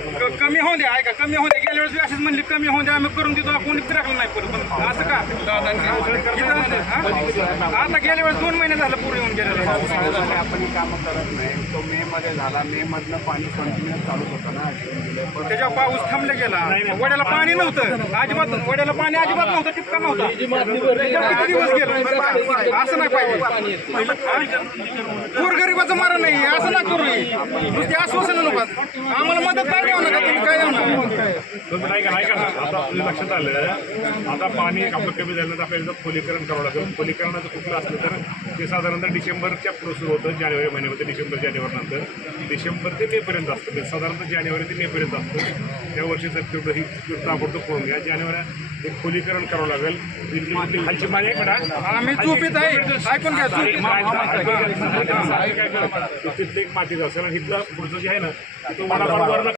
क- कमी होऊ द्या ऐका कमी होऊ द्या गेल्या वेळेस बी अशीच म्हणली कमी होऊ द्या आम्ही करून देतो कोणी फिरकलं नाही परत. पण असं का? इथं- हा? आता गेल्या वेळेस दोन महिने झालं पूर्ण येऊन गेलेलं आहे. आपण कामं करत नाही. तो मे मध्ये झाला. मे मधनं पाणी कंटिन्यू चालूच होतं ना जून जुलै परत त्याच्यावर पाऊस थांबला गेला. वड्याला पाणी नव्हतं. अजिबात वड्याला पाणी अजिबात नव्हतं टिपका नव्हता. त्याच्यावर किती दिवस गेलं? असं नाही पाहिजे. गोरगरिबाचं मारा नाही असं ना करू नुसती आश्वासन नको. आम्हाला मदत नाही देऊ नका तुम्ही काय देऊ नका पण नाही का नाही का? आता आपल्या लक्षात आलं. आता पाणी आपलं कमी झालं तर आपल्याला खोलीकरण करावं लागेल. खोलीकरणाचं कुठलं असलं तर ते साधारणतः डिसेंबरच्या सुरू होतं जानेवारी महिन्यामध्ये डिसेंबर जानेवारी नंतर. डिसेंबर ते मेपर्यंत असतं. म्हणजे साधारणतः जानेवारी ते मेपर्यंत असतं. त्या वर्षीचं तेवढं ही ताबडतोब करून घ्या. जानेवारी एक खोलीकरण करावं लागेल. खालची एक मिनिट आम्ही चुपीत आहे. ऐकून घ्या काय तिथली एक माती असेल आणि इथलं पुढचं जे आहे ना तो मला